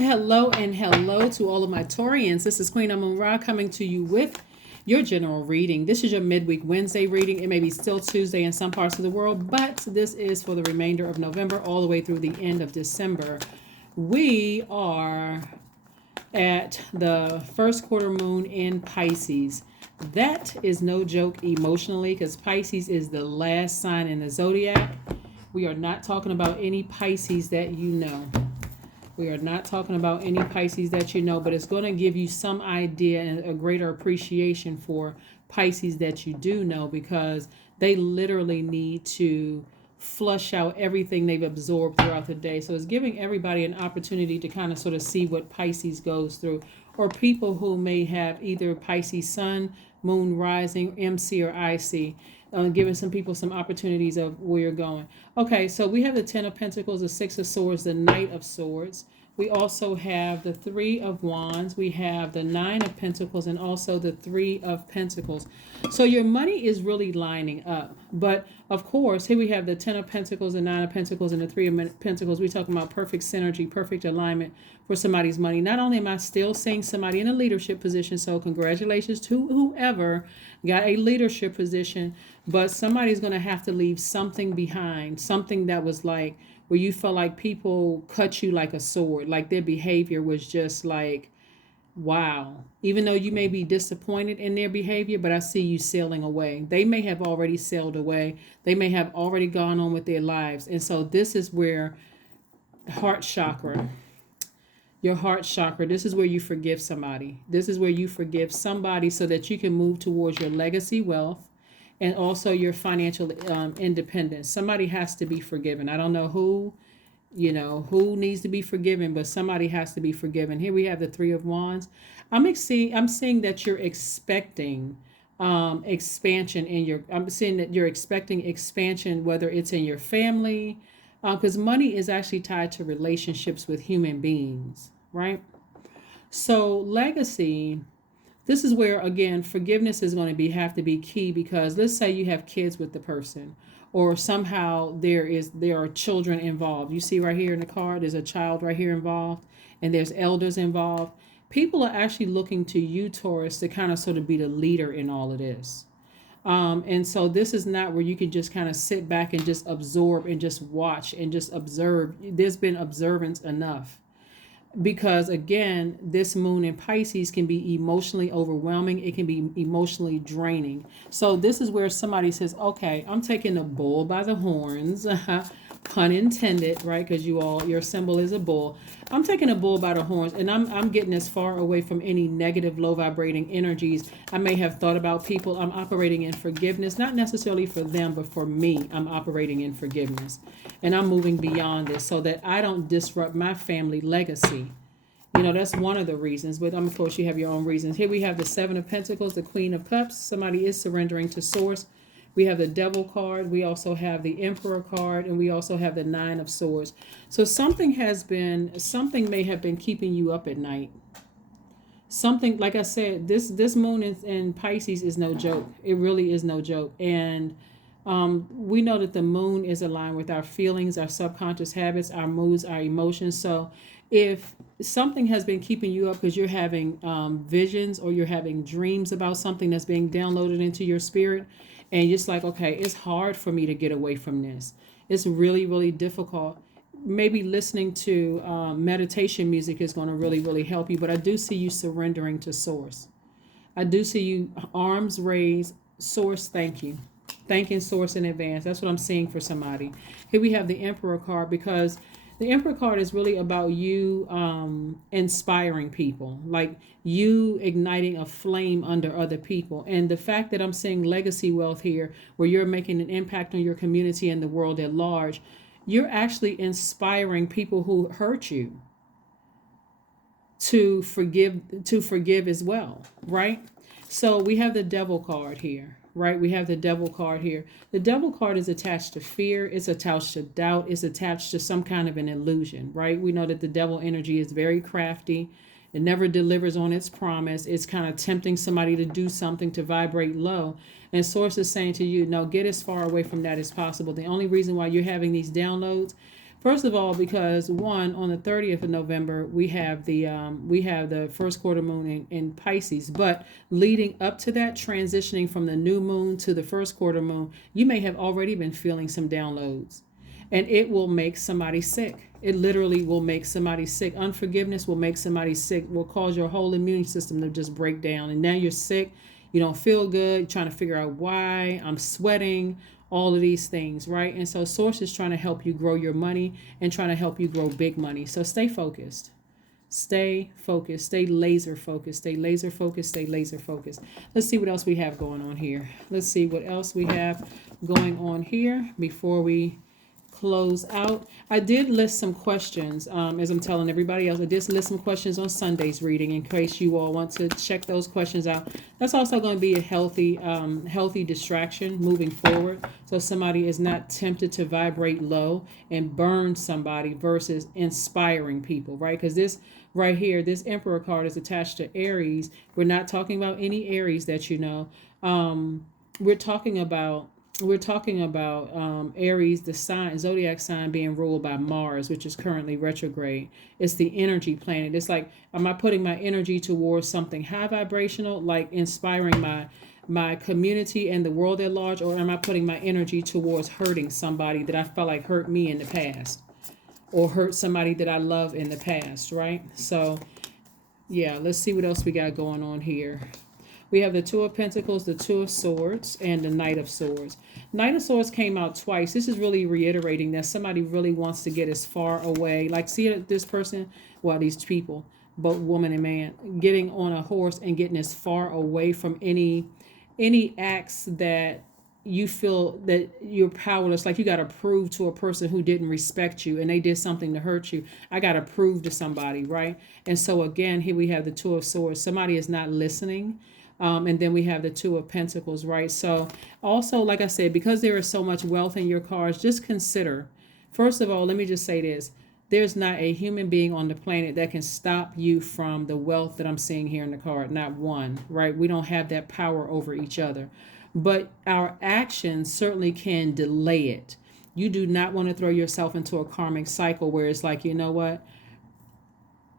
hello, and hello to all of my Taurians. This is Queen Amun Ra coming to you with your general reading. This is your midweek Wednesday reading. It may be still Tuesday in some parts of the world, but this is for the remainder of November all the way through the end of December. We are at the first quarter moon in Pisces. That is no joke emotionally, because Pisces is the last sign in the Zodiac. We are not talking about any Pisces that you know. We are not talking about any Pisces that you know, but it's going to give you some idea and a greater appreciation for Pisces that you do know, because they literally need to flush out everything they've absorbed throughout the day. So it's giving everybody an opportunity to kind of sort of see what Pisces goes through, or people who may have either Pisces sun, moon rising, MC, or IC. Giving some people some opportunities of where you're going. Okay, so we have the Ten of Pentacles, the Six of Swords, the Knight of Swords. We also have the Three of Wands. We have the Nine of Pentacles and also the Three of Pentacles. So your money is really lining up. But of course, here we have the Ten of Pentacles, the Nine of Pentacles, and the Three of Pentacles. We're talking about perfect synergy, perfect alignment for somebody's money. Not only am I still seeing somebody in a leadership position, so congratulations to whoever got a leadership position, but somebody's going to have to leave something behind, something that was like where you felt like people cut you like a sword, like their behavior was just like, wow. Even though you may be disappointed in their behavior, but I see you sailing away. They may have already sailed away. They may have already gone on with their lives. And so this is where heart chakra, your heart chakra, this is where you forgive somebody. This is where you forgive somebody so that you can move towards your legacy wealth and also your financial independence. Somebody has to be forgiven. I don't know who needs to be forgiven, but somebody has to be forgiven. Here we have the Three of Wands. I'm seeing that you're expecting expansion in your, I'm seeing that you're expecting expansion, whether it's in your family, because money is actually tied to relationships with human beings, right? So legacy, this is where, again, forgiveness is going to have to be key, because let's say you have kids with the person, or somehow there are children involved. You see right here in the card, there's a child right here involved, and there's elders involved. People are actually looking to you, Taurus, to kind of sort of be the leader in all of this. And so this is not where you can just kind of sit back and just absorb and just watch and just observe. There's been observance enough. Because again, this moon in Pisces can be emotionally overwhelming. It can be emotionally draining. So this is where somebody says, okay, I'm taking the bull by the horns, pun intended, right? Because your symbol is a bull. I'm taking a bull by the horns, and I'm getting as far away from any negative, low vibrating energies. I may have thought about people. I'm operating in forgiveness, not necessarily for them, but for me. I'm operating in forgiveness, and I'm moving beyond this so that I don't disrupt my family legacy. That's one of the reasons, but of course you have your own reasons. Here we have the Seven of Pentacles, the Queen of Cups. Somebody is surrendering to Source. We have the Devil card. We also have the Emperor card, and we also have the Nine of Swords. So something may have been keeping you up at night. Something, like I said, this moon in Pisces is no joke. It really is no joke. And we know that the moon is aligned with our feelings, our subconscious habits, our moods, our emotions. So if something has been keeping you up because you're having visions or you're having dreams about something that's being downloaded into your spirit, and you're just like, okay, it's hard for me to get away from this. It's really, really difficult. Maybe listening to meditation music is going to really, really help you. But I do see you surrendering to Source. I do see you arms raised. Source, thank you. Thanking Source in advance. That's what I'm seeing for somebody. Here we have the Emperor card, because the Emperor card is really about you inspiring people, like you igniting a flame under other people. And the fact that I'm seeing legacy wealth here, where you're making an impact on your community and the world at large, you're actually inspiring people who hurt you to forgive as well, right? So we have the Devil card here. Right, we have the Devil card here. The Devil card is attached to fear. It's attached to doubt. It's attached to some kind of an illusion, right? We know that the devil energy is very crafty. It never delivers on its promise. It's kind of tempting somebody to do something, to vibrate low. And Source is saying to you, no, get as far away from that as possible. The only reason why you're having these downloads, First of all, because one, on the 30th of November, we have the first quarter moon in Pisces. But leading up to that, transitioning from the new moon to the first quarter moon, you may have already been feeling some downloads, and it will make somebody sick. It literally will make somebody sick. Unforgiveness will make somebody sick. Will cause your whole immune system to just break down, and now you're sick. You don't feel good. You're trying to figure out why. I'm sweating. All of these things, right? And so Source is trying to help you grow your money and trying to help you grow big money. So stay focused. Stay focused. Stay laser focused. Stay laser focused. Stay laser focused. Let's see what else we have going on here. Let's see what else we have going on here before we close out. I did list some questions, as I'm telling everybody else. I did list some questions on Sunday's reading in case you all want to check those questions out. That's also going to be a healthy distraction moving forward, so somebody is not tempted to vibrate low and burn somebody versus inspiring people, right? Because this right here, this Emperor card is attached to Aries. We're not talking about any Aries that you know. We're talking about Aries, the sign, zodiac sign, being ruled by Mars, which is currently retrograde. It's the energy planet. It's like, am I putting my energy towards something high vibrational, like inspiring my community and the world at large, or am I putting my energy towards hurting somebody that I felt like hurt me in the past, or hurt somebody that I love in the past, right? So yeah, let's see what else we got going on here. We have the Two of Pentacles, the Two of Swords, and the Knight of Swords. Knight of Swords came out twice. This is really reiterating that somebody really wants to get as far away. Like, see this person, well, these people, both woman and man, getting on a horse and getting as far away from any acts that you feel that you're powerless. Like, you got to prove to a person who didn't respect you and they did something to hurt you. I got to prove to somebody, right? And so again, here we have the Two of Swords. Somebody is not listening. And then we have the Two of Pentacles, right? So also, like I said, because there is so much wealth in your cards, just consider, first of all, let me just say this. There's not a human being on the planet that can stop you from the wealth that I'm seeing here in the card. Not one, right? We don't have that power over each other. But our actions certainly can delay it. You do not want to throw yourself into a karmic cycle where it's like, you know what?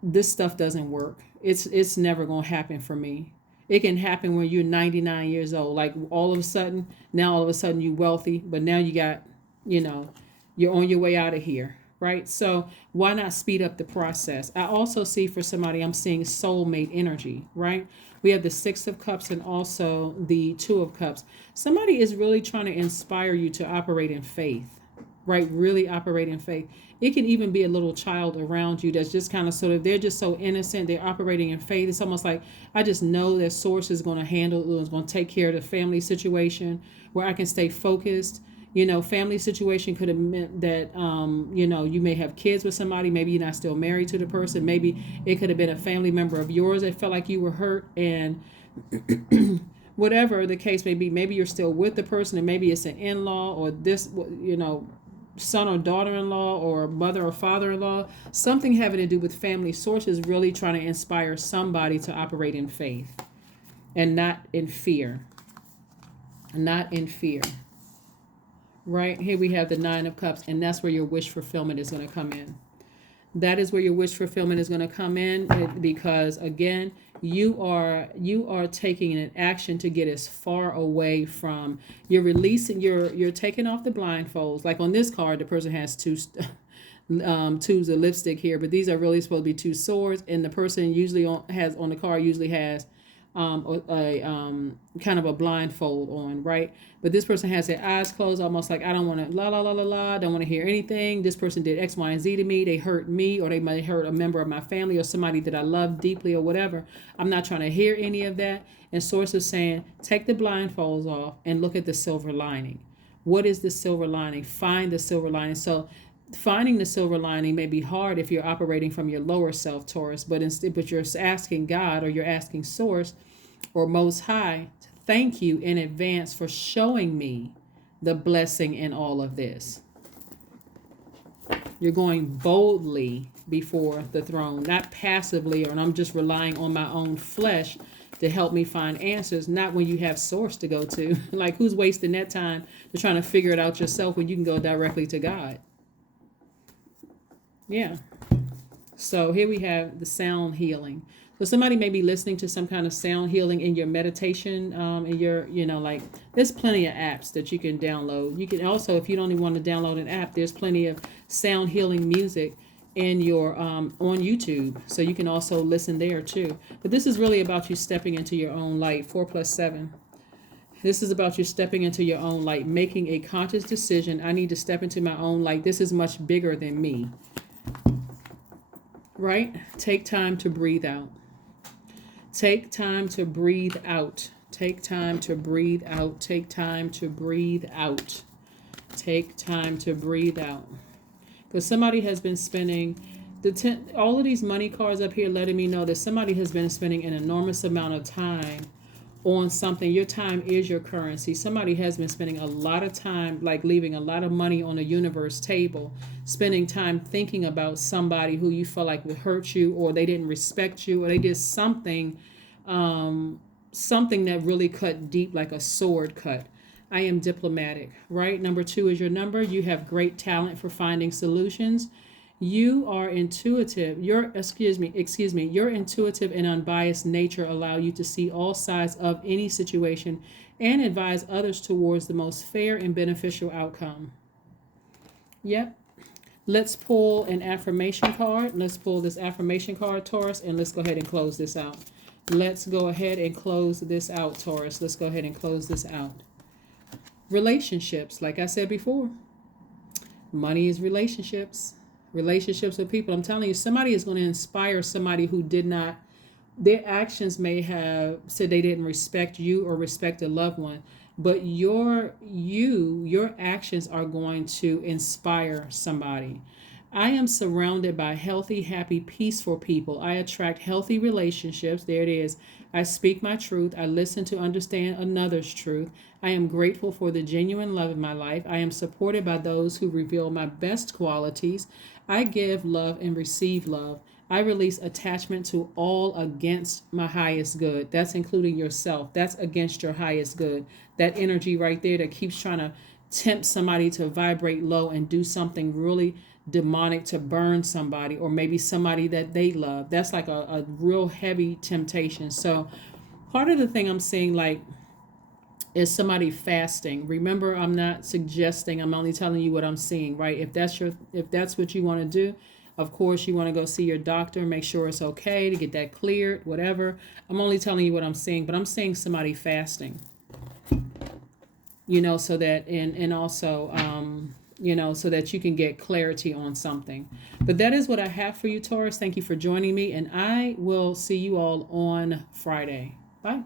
This stuff doesn't work. It's never going to happen for me. It can happen when you're 99 years old. Like, all of a sudden you're wealthy, but now you got, you're on your way out of here, right? So why not speed up the process? I also see for somebody, I'm seeing soulmate energy, right? We have the Six of Cups and also the Two of Cups. Somebody is really trying to inspire you to operate in faith, right? Really operate in faith. It can even be a little child around you that's just kind of sort of, they're just so innocent. They're operating in faith. It's almost like, I just know that Source is going to handle, is going to take care of the family situation where I can stay focused. Family situation could have meant that, you may have kids with somebody. Maybe you're not still married to the person. Maybe it could have been a family member of yours that felt like you were hurt, and whatever the case may be, maybe you're still with the person, and maybe it's an in-law or this, son or daughter-in-law or mother or father-in-law, something having to do with family. Source is really trying to inspire somebody to operate in faith and not in fear. Not in fear. Right here we have the Nine of Cups, and that's where your wish fulfillment is going to come in. That is where your wish fulfillment is going to come in, because again, you are taking an action to get as far away from, you're releasing, you're taking off the blindfolds. Like on this card, the person has two's of lipstick here, but these are really supposed to be two swords, and the person usually has on the card usually has a kind of a blindfold on, right? But this person has their eyes closed, almost like, I don't want to don't want to hear anything. This person did X, Y, and Z to me. They hurt me, or they might hurt a member of my family or somebody that I love deeply or whatever. I'm not trying to hear any of that. And Source is saying, take the blindfolds off and look at the silver lining. What is the silver lining? Find the silver lining. So finding the silver lining may be hard if you're operating from your lower self, Taurus, but you're asking God, or you're asking Source or Most High to thank you in advance for showing me the blessing in all of this. You're going boldly before the throne, not passively, or I'm just relying on my own flesh to help me find answers, not when you have Source to go to. Like, who's wasting that time to trying to figure it out yourself when you can go directly to God? Yeah. So here we have the sound healing. So somebody may be listening to some kind of sound healing in your meditation, in your, like there's plenty of apps that you can download. You can also, if you don't even want to download an app, there's plenty of sound healing music in your on YouTube. So you can also listen there too. But this is really about you stepping into your own light. 4+7. This is about you stepping into your own light, making a conscious decision. I need to step into my own light. This is much bigger than me. Right? Take time to breathe out. Take time to breathe out. Take time to breathe out. Take time to breathe out. Take time to breathe out. Because somebody has been spending all of these money cards up here letting me know that somebody has been spending an enormous amount of time on something. Your time is your currency. Somebody has been spending a lot of time, like leaving a lot of money on the universe table, spending time thinking about somebody who you feel like would hurt you, or they didn't respect you, or they did something that really cut deep, like a sword cut. I am diplomatic, right? Number 2 is your number. You have great talent for finding solutions. You are intuitive. Your intuitive and unbiased nature allow you to see all sides of any situation and advise others towards the most fair and beneficial outcome. Yep. Let's pull an affirmation card. Let's pull this affirmation card, Taurus, and let's go ahead and close this out. Let's go ahead and close this out, Taurus. Let's go ahead and close this out. Relationships, like I said before, money is relationships. Relationships with people. I'm telling you, somebody is going to inspire somebody who did not, their actions may have said they didn't respect you or respect a loved one, but your actions are going to inspire somebody. I am surrounded by healthy, happy, peaceful people. I attract healthy relationships. There it is. I speak my truth. I listen to understand another's truth. I am grateful for the genuine love in my life. I am supported by those who reveal my best qualities. I give love and receive love. I release attachment to all against my highest good. That's including yourself. That's against your highest good. That energy right there that keeps trying to tempt somebody to vibrate low and do something really demonic to burn somebody, or maybe somebody that they love. That's like a real heavy temptation. So part of the thing I'm seeing, like, is somebody fasting. Remember, I'm not suggesting, I'm only telling you what I'm seeing, right? If that's what you want to do, of course you want to go see your doctor, make sure it's okay to get that cleared, whatever. I'm only telling you what I'm seeing, but I'm seeing somebody fasting. So that and also so that you can get clarity on something. But that is what I have for you, Taurus. Thank you for joining me, and I will see you all on Friday. Bye.